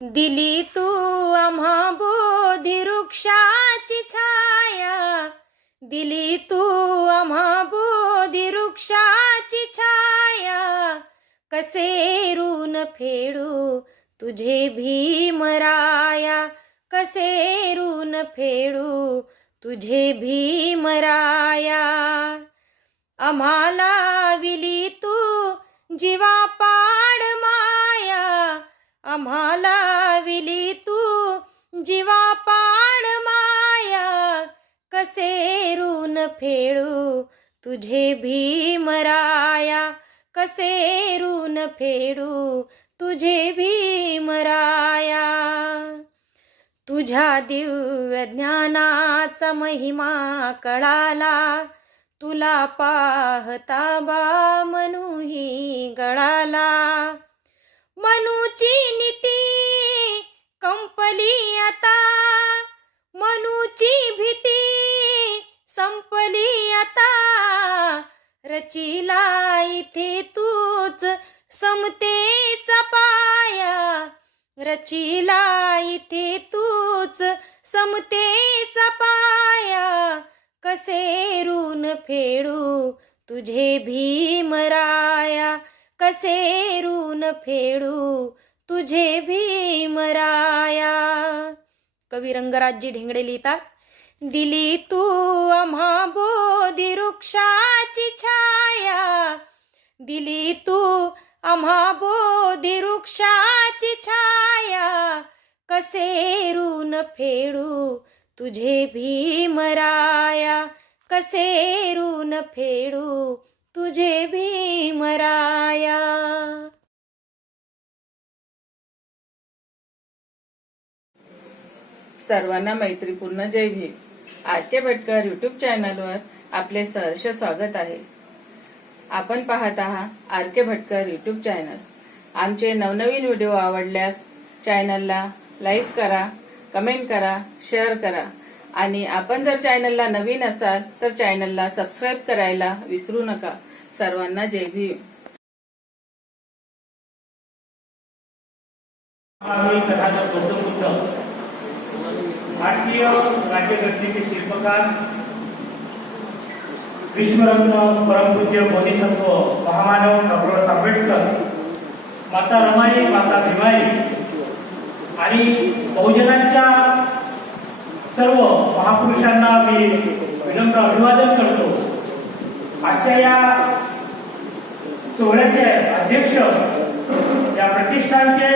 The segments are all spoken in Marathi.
दिली तू आम्हा बोधी वृक्षाची छाया, दिली तू आम्हा बोधी वृक्षाची छाया, कसे ऋण फेडू तुझे भीमराया, कसे ऋण फेडू तुझे भीमराया. आम्हाला विली तू जीवापाड माया, आम्हाला विली तू जीवापाड माया, कसे ऋण फेडू तुझे भीमराया, कसे ऋण फेडू तुझे भीमराया. तुझ्या दिव्य ज्ञानाचा महिमा कळाला, तुला पाहता बा मनूही गळाला. मनूची नीती कंपली आता, मनूची भीती संपली आता, रचिला इथे तूच समतेचा पाया, रचिला इथे तूच समतेचा पाया, कसे ऋण फेडू तुझे भीमराया, कसे ऋण फेडू तुझे भीमराया. कवी रंगराजजी ढेंगडे लिहितात, दिली तू आम्हा बोधी वृक्षाची छाया, दिली तू आम्हा बोधी वृक्षाची छाया, कसे ऋण फेडू तुझे भीमराया, कसे ऋण फेडू तुझे भीमराया. सर्वांना मैत्रीपूर्ण जय भीम. आर.के. भटकर यूट्यूब चॅनलवर आपले सहर्ष स्वागत आहे. आपण पाहत आहात आर.के. Bhatkar YouTube channel. आमचे नवनवीन व्हिडिओ आवडल्यास चॅनलला लाईक करा, कमेंट करा, शेअर करा आणि आपण जर चॅनलला नवीन असाल तर चॅनलला सबस्क्राईब करायला विसरू नका. सर्वांना जय भीम. कथाकार गौतम बुद्ध भारतीय राज्यघटनेचे शिल्पकार, विश्वरत्न परमपूज्य बोधिसत्व महामानव डॉ. आंबेडकर, माता रमाई, माता भीमाई आणि बहुजनांच्या सर्व महापुरुषांना मी विनम्र अभिवादन करतो. आजच्या या सोहळ्याचे अध्यक्ष, या प्रतिष्ठानचे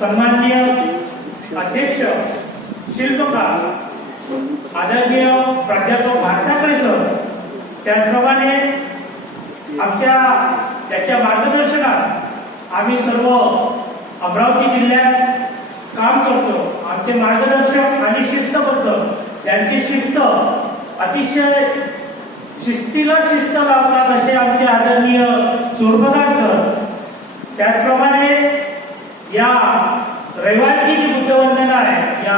सन्माननीय अध्यक्ष, शिल्पकार आदरणीय प्राध्यापक भातसाखळे सर, त्याचप्रमाणे त्याच्या मार्गदर्शनात आम्ही सर्व अमरावती जिल्ह्यात काम करतो. आमचे मार्गदर्शक आणि शिस्तबद्ध, त्यांची शिस्त अतिशय शिस्तीला शिस्त लावतात असे आमचे आदरणीय चोरपगार सर. त्याचप्रमाणे या रविवारची जी बुद्धवंदना आहे, या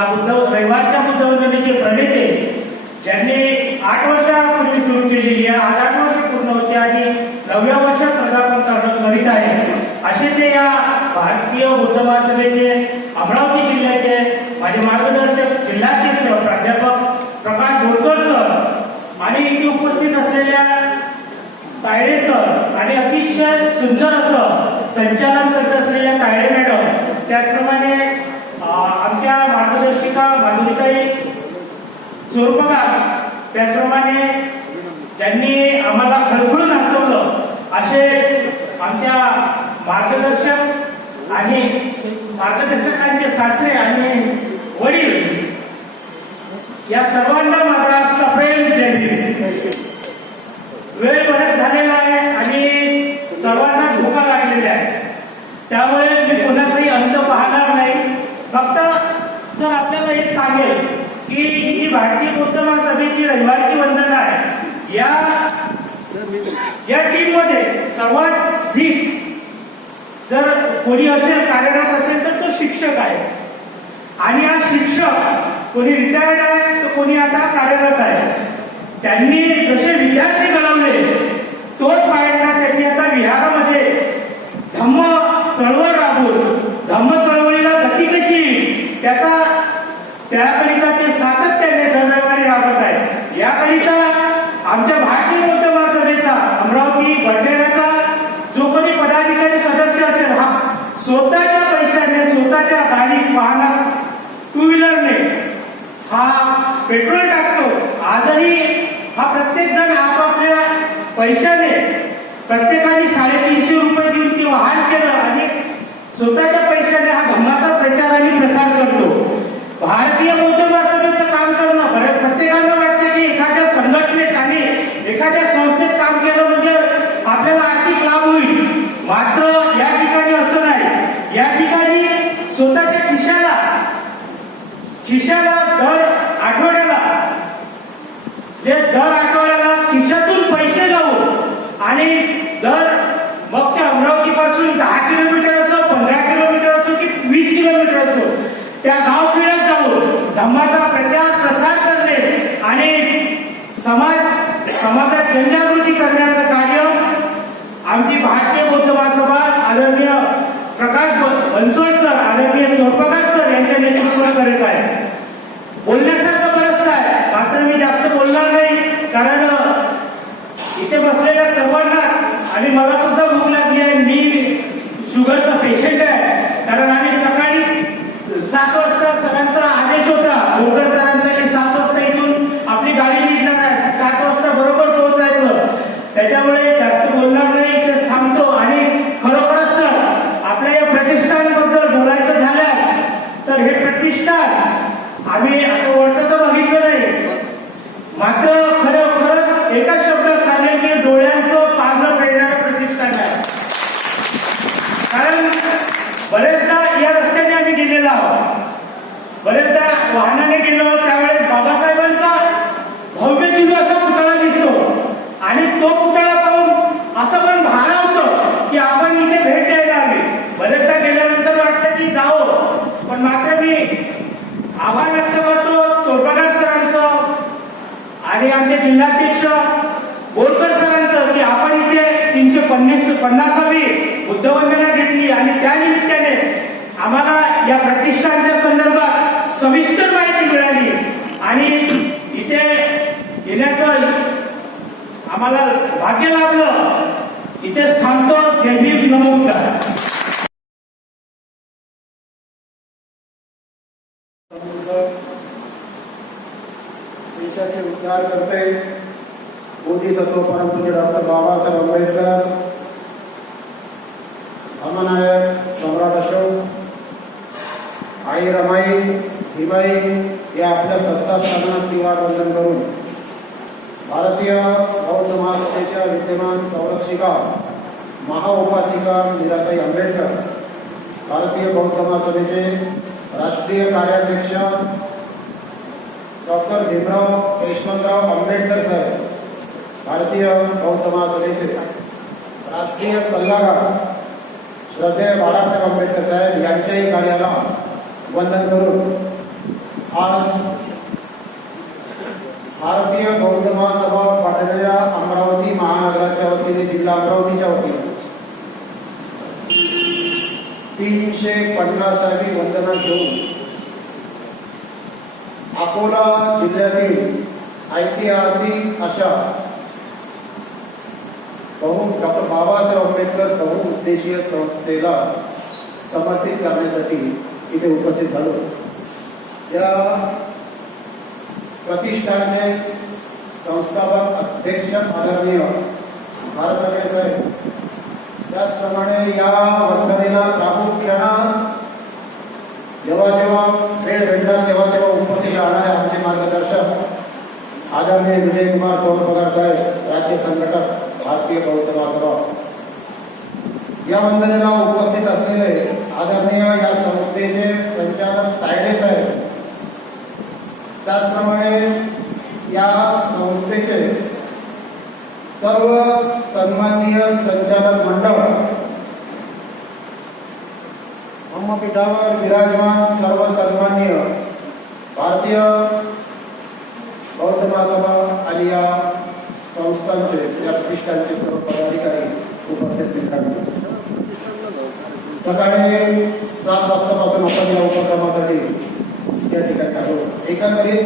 रविवारच्या बुद्धवंदनेचे प्रणेते, ज्यांनी 8 वर्षापूर्वी सुरू केलेली आहे, 8 वर्ष पूर्ण होते आणि 9व्या वर्षात पदार्पण करीत आहे, असे ते या भारतीय बुद्ध महासभेचे अमरावती जिल्ह्याचे माझे मार्गदर्शक जिल्हाध्यक्ष प्राध्यापक प्रकाश बोरकर सर आणि इथे उपस्थित असलेल्या तायडे सर आणि अतिशय सुंदर असं संचालन करत असलेल्या तायडे मॅडम, त्याचप्रमाणे आमच्या मार्गदर्शिका माधुरीताई चोरपगार, त्याचप्रमाणे ज्यांनी आम्हाला खळखळून हसवलं असे आमच्या मार्गदर्शक आणि मार्गदर्शकांचे सासरे आणि वडील, या सर्वांना माझा सप्रेम जय भीम. वेळ बराच झालेला आहे आणि सर्वांना धोका लागलेला आहे, त्यामुळे मी कोणाचाही अंत पाहणार नाही. फक्त सर आपल्याला एक सांगेल की ही भारतीय बौद्ध महासभेची रविवारची वंदना आहे. या टीम मध्ये सर्वात अधिक जर कोणी असेल, कार्यरत असेल तर तो शिक्षक आहे. आणि हा शिक्षक कोणी रिटायर्ड आहे तर कोणी आता कार्यरत आहे. त्यांनी जसे विद्यार्थी घडवले तोच पायंडा त्यांनी आता विहारामध्ये धम्म चळवळ राबवून धम्म चळवळीला गती कशी येईल त्याकरिता ते सातत्याने दर रविवारी राबत आहे. याकरिता आमच्या भारतीय बौद्ध महासभेचा अमरावती भंडाऱ्याचा जो कोणी पदाधिकारी सदस्य असेल हा स्वतःच्या पैशाने स्वतःच्या गाडी वाहना टू व्हीलरने हा पेट्रोल टाकतो. आजही हा प्रत्येक जण आपापल्या पैशाने प्रत्येकाने 350 रुपये देऊन ते वाहन केलं आणि स्वतःच्या पैशाने हा धम्माचा प्रचार आणि प्रसार करतो. भारतीय बौद्ध महासभेचं काम करणं बरं प्रत्येकाला वाटतं की एखाद्या संघटनेत आणि एखाद्या संस्थेत काम केलं म्हणजे आपल्याला आर्थिक लाभ होईल. मात्र या ठिकाणी असं नाही. या ठिकाणी स्वतःच्या खिशाला दर आठवड्याला खिशातून पैसे लावून आणि मग ते अमरावती पासून 10 किलोमीटर असो 15 किलोमीटर असो की 20 किलोमीटर असो त्या गावखेड्यात जाऊन धम्माचा प्रचार प्रसार करणे आणि समाजात जनजागृती करण्याचं कार्य आमची भारतीय बौद्ध महासभा आदरणीय प्रकाश बनसोड सर आदरणीय चोरप्रकाश सर यांच्या नेतृत्वात करत आहे. बोलण्यासारखं बरंच आहे मात्र मी जास्त बोलणार नाही कारण इथे बसलेल्या सर्वांना आणि मला सुद्धा भूक लागली आहे. मी शुगरचा पेशंट आहे कारण आम्ही सकाळी 7 वाजता सरांचा आदेश होता बोरकर सरांचा की 7 वाजता इथून आपली गाडी निघणार आहे 7 वाजता बरोबर पोहोचायचं. त्याच्यामुळे जास्त बोलणार नाही इथेच थांबतो. आणि खरोखरच सर आपल्या या प्रतिष्ठानबद्दल बोलायचं झाल्यास तर हे प्रतिष्ठान आम्ही आता वरचं तर बघितलं नाही मात्र खरोखरच एकाच शब्दात सांगेल की डोळ्यांचं पारणं फेडणारं प्रतिष्ठान आहे. कारण बरेचदा या रस्त्याने आम्ही गेलेलो आहोत. बरेचदा वाहनाने गेलो त्यावेळेस बाबासाहेबांचा भव्य दिव्य असा पुतळा दिसतो आणि तो पुतळा पाहून असं पण भारावतं की आपण इथे भेट द्यायला हवी. बरेचदा गेल्यानंतर वाटतं की जावं पण मात्र मी आभार व्यक्त करतो चोरप्रकाश सरांचं आणि आमचे जिल्हाध्यक्ष बोरकर सरांचं की आपण इथे 350वी बुद्धवंदना घेतली आणि त्या निमित्ताने आम्हाला या प्रतिष्ठानच्या संदर्भात सविस्तर माहिती मिळाली आणि इथे येण्याचं आम्हाला भाग्य लाभलं. इथेच थांबतो. जय भीम नमो बुद्धाय. देशाचे उद्धार करते बोधिसत्व परमपूज्य डॉक्टर बाबासाहेब आंबेडकर धर्मनायक सम्राट अशोक आई रमाई भीमाई या आपल्या सत्तास्थानात निवार वंदन करून भारतीय बौद्ध महासभेच्या विद्यमान संरक्षिका महाउपासिका मीराताई आंबेडकर भारतीय बौद्ध महासभेचे राष्ट्रीय कार्याध्यक्ष डॉक्टर भीमराव यशवंतराव आंबेडकर साहेब भारतीय बौद्ध महासभेचे राष्ट्रीय सल्लागार श्रद्धेय बाळासाहेब आंबेडकर साहेब यांच्याही कार्याला वंदन करून आज भारतीय बौद्ध महासभा पाटणा अमरावती महानगराच्या वतीने जिल्हा अमरावतीच्या वतीने 350वी वंदना घेऊन अकोला जिल्ह्यातील ऐतिहासिक अशा डॉक्टर बाबासाहेब आंबेडकर बहुउद्देशीय संस्थेला समर्पित करण्यासाठी इथे उपस्थित झालो. या प्रतिष्ठानचे संस्थापक अध्यक्ष आदरणीय भारसागरे साहेब त्याचप्रमाणे या वंदनेला प्रामुख्यानं जेव्हा वेळ भेटला तेव्हा उपस्थित राहणारे आमचे मार्गदर्शक आदरणीय विजयकुमार चौरपगार साहेब राज्य संघटक भारतीय बौद्ध महासभा या वंदनेला उपस्थित असलेले आदरणीय या संस्थेचे संचालक तायडे साहेब त्याचप्रमाणे या संस्थेचे सर्व सन्माननीय संचालक मंडळ धम्मपीठावर विराजमान सर्व सन्माननीय भारतीय बौद्ध महासभा आणि या संस्थांचे या प्रतिष्ठानचे सर्व पदाधिकारी उपस्थित मित्रांनो सकाळी 7 वाजतापासून आपण या उपक्रमासाठी या ठिकाणी आलो. एकंदरीत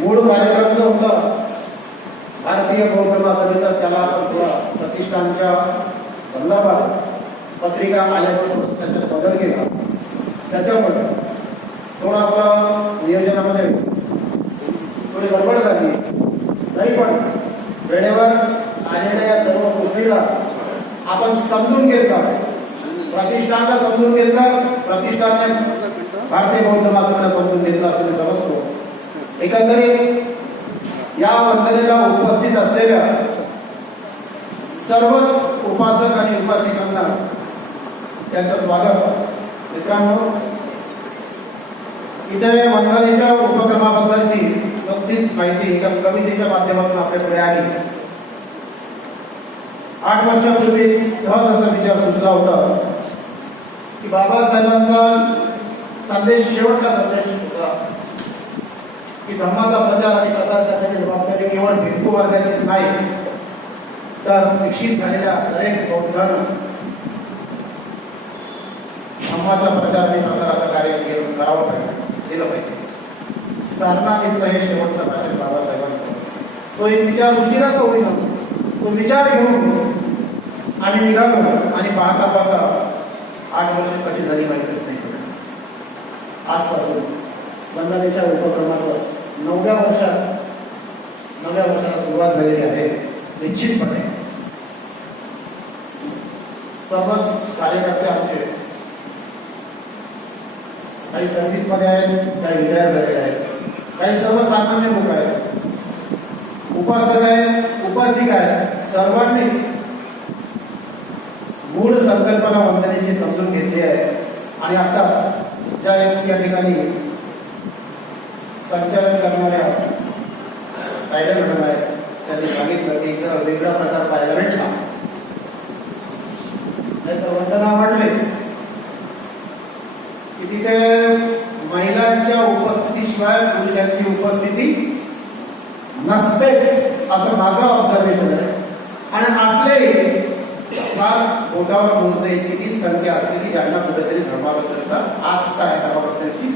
मूळ कार्यक्रम जो होता भारतीय बौद्ध महासभेचा, त्याला आपण थोडा प्रतिष्ठानच्या संदर्भात पत्रिका आल्यामुळे त्याच्यात बदल केला. त्याच्यामुळे थोडं आपलं नियोजनामध्ये थोडी गडबड झाली. तरी पण वेळेवर आलेल्या या सर्व गोष्टीला आपण समजून घेतला, प्रतिष्ठानला समजून घेतलं, प्रतिष्ठानने भारतीय बौद्ध महासभेला समजून घेतलं असं मी समजतो. एकंदरीत या वंदनेला उपस्थित असलेल्या सर्वच उपासक आणि उपासिकांना त्यांचं स्वागत. मित्रांनो, इथे वंदनेच्या उपक्रमाबद्दलची नुकतीच माहिती एका कवितेच्या माध्यमातून आपल्याकडे आली. 8 वर्षापूर्वी सहज असा विचार सुचला होता की बाबासाहेबांचा संदेश, शेवटचा संदेश होता की धर्माचा प्रचार आणि प्रसार करण्याची जबाबदारी केवळ भिक्खू वर्गाचीच नाही, तर विकसित झालेल्या दरेक बौद्धांना धर्माचा प्रचार आणि प्रसाराचं कार्य करावं पाहिजे, केलं पाहिजे. सारनाथीतलं हे शेवटचं भाषण बाबासाहेबांचं. तो एक विचार उशिरा का होईना, तो विचार घेऊन आम्ही निघालो आणि पाहता पाहता 8 वर्ष कशी झाली माहितीच नाही. आजपासून वंदनेच्या उपक्रमाचं 9व्या वर्षाला सुरुवात झालेली आहे. निश्चितपणे सर्वच कार्यकर्ते आमचे काही सर्व्हिसमध्ये आहेत, काही रिटायर झालेले आहेत, काही सर्वसामान्य लोक आहेत, उपासक आहेत, उपासिका आहेत. सर्वांनीच मूळ संकल्पना वंदनेची समजून घेतली आहे. आणि आताच ज्या या ठिकाणी संचालन करणाऱ्या टायटल मॅडम आहेत, त्यांनी सांगितलं की एक वेगळा प्रकार पाहायला भेटला. नाहीतर वंदना म्हटले की तिथे महिलांच्या उपस्थितीशिवाय पुरुषांची उपस्थिती नसतेच, असं माझं ऑब्झर्वेशन आहे. आणि असले फार बोटावर बोलते किती संख्या असते की ज्यांना कुठेतरी धर्माबद्दलचा आस्था आहे, धर्माबद्दलची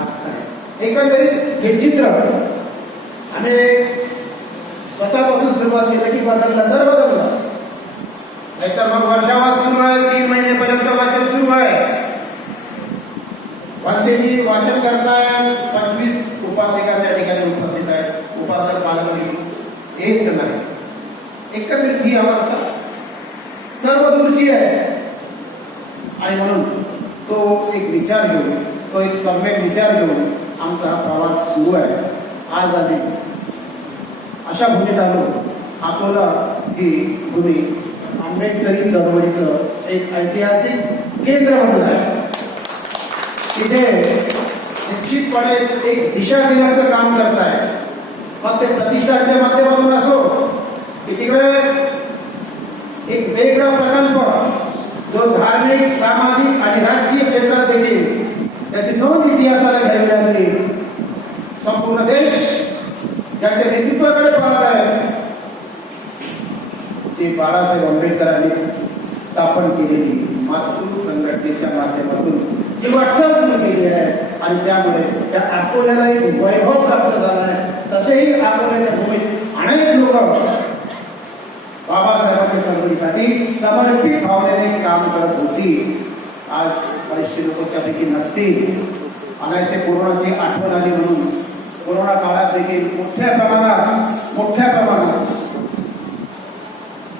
आस्था आहे. एकंदरीत हे चित्र आम्ही स्वतःपासून सुरुवात केली की बदललं तर बदललं, नाहीतर मग वर्षावास सुरू आहे, 3 महिनेपर्यंत वाचन सुरू आहे. वंदेची वाचन करताय 25 उपासिका त्या ठिकाणी उपस्थित आहेत. उपासक पालक एक नाही. एकंदरीत ही अवस्था सर्व दूरची आहे. आणि म्हणून तो एक विचार घेऊन, तो एक सम्यक विचार घेऊन आमचा हा प्रवास सुरू आहे. आज आम्ही अशा भूमीत आलो. अकोला ही भूमी आंबेडकरी चळवळीचं एक ऐतिहासिक केंद्र बनलं आहे. तिथे निश्चितपणे एक दिशा देण्याचं काम करत आहे. मग ते प्रतिष्ठानच्या माध्यमातून असो की तिकडे एक वेगळा प्रकल्प जो धार्मिक, सामाजिक आणि राजकीय क्षेत्रात देखील त्याची नोंद इतिहासाला घ्यावी लागली. संपूर्ण देश ज्यांच्या नेतृत्वाकडे पाहत आहे ती बाळासाहेब आंबेडकरांनी स्थापन केलेली मातृ संघटनेच्या माध्यमातून जी वाटचाल सुरू केली आहे. आणि त्यामुळे त्या अकोल्याला एक वैभव प्राप्त झाला आहे. तसेही अकोल्याच्या भूमीत अनेक लोक बाबासाहेबांच्या चळवळीसाठी समर्पित भावनेने काम करत होती. आज बरेचसे लोक त्यापैकी नसतील. अनायसे कोरोनाची आठवण आली म्हणून कोरोना काळात देखील मोठ्या प्रमाणात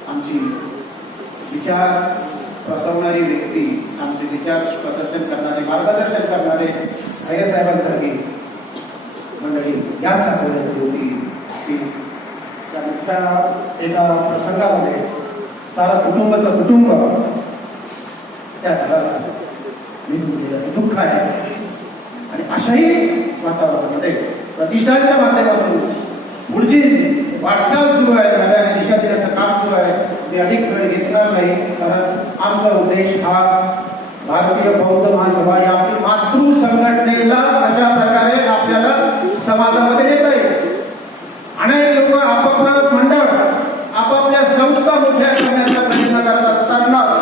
आमची विचार प्रसवणारी व्यक्ती, आमचे विचार प्रदर्शन करणारे, मार्गदर्शन करणारे खैरे साहेबांसारखी मंडळी या सापडण्याची होती की त्या एका प्रसंगामध्ये सारा कुटुंब त्या घराला निघून गेलं. दुःख आहे. आणि अशाही वातावरणामध्ये प्रतिष्ठानच्या माध्यमातून पुढची वाटचाल सुरू आहे, नव्या दिशा देण्याचं काम सुरू आहे. मी अधिक वेळ घेतणार नाही, कारण आमचा उद्देश हा भारतीय बौद्ध महासभा या आपली मातृ संघटनेला अशा प्रकारे आपल्याला समाजामध्ये नेता येईल. अनेक लोक आपापलं मंडळ, आपापल्या संस्था मोठ्या करण्याचा प्रयत्न करत असतानाच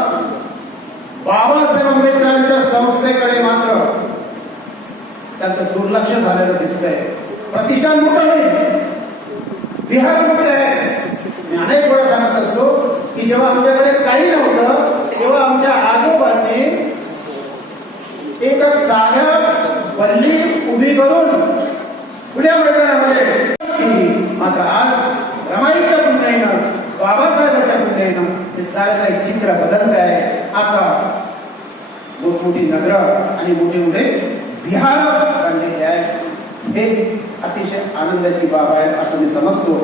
दुर्लक्ष झालेलं दिसतंय. प्रतिष्ठान मोठं होईल, विहार मोठे आहे. मी अनेक वेळा सांगत असतो की जेव्हा आमच्याकडे काही नव्हतं तेव्हा आमच्या आजोबांनी एक साध्या बल्ली उभी करून पुण्या मैदानामध्ये, मात्र आज रमाईच्या पुण्याईनं, बाबासाहेबांच्या पुण्याईनं हे सारं एक चित्र बदलत आहे. आता मोठमोठी नगर आणि मोठे मोठे विहार बांधलेले आहे. हे अतिशय आनंदाची बाब आहे असं मी समजतो.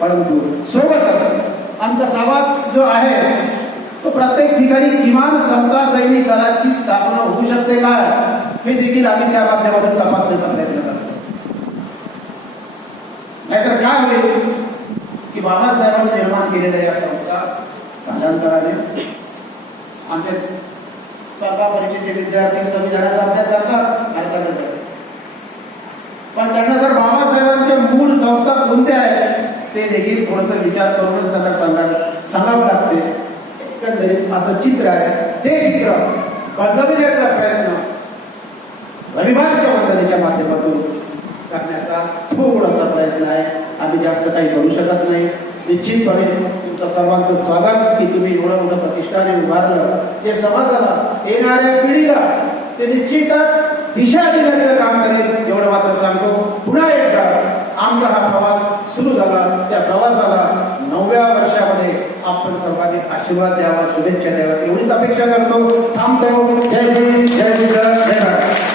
परंतु सोबतच आमचा प्रवास जो आहे तो प्रत्येक ठिकाणी किमान समता सैनिक दलाची स्थापना होऊ शकते का हे देखील आम्ही त्या माध्यमातून तपासण्याचा प्रयत्न करतो. नाहीतर काय होईल की बाबासाहेबांनी निर्माण केलेल्या या संस्था कालांतराने आमच्या स्पर्धा परीक्षेचे विद्यार्थी संविधानाचा अभ्यास करतात अर्जाकडे, पण त्यांना जर बाबासाहेबांचे मूळ संस्था कोणत्या आहेत ते देखील थोडस विचार करूनच त्यांना सांगावं लागते. एकंदरीत असं चित्र आहे. ते चित्र बदलण्याचा प्रयत्न रविवारच्या वंदनेच्या माध्यमातून करण्याचा थोडासा प्रयत्न आहे. आम्ही जास्त काही करू शकत नाही. निश्चितपणे तुमचं सर्वांचं स्वागत की तुम्ही एवढं मोठं प्रतिष्ठाने उभारलं. ते समाजाला, येणाऱ्या पिढीला ते निश्चितच दिशा देण्याचं काम करेल एवढं मात्र सांगतो. पुन्हा एकदा आमचा हा प्रवास सुरू झाला. त्या प्रवासाला 9व्या वर्षामध्ये आपण सर्वांनी आशीर्वाद द्यावा, शुभेच्छा द्यावा एवढीच अपेक्षा करतो. थांबतो. जय हिंद, जय भारत.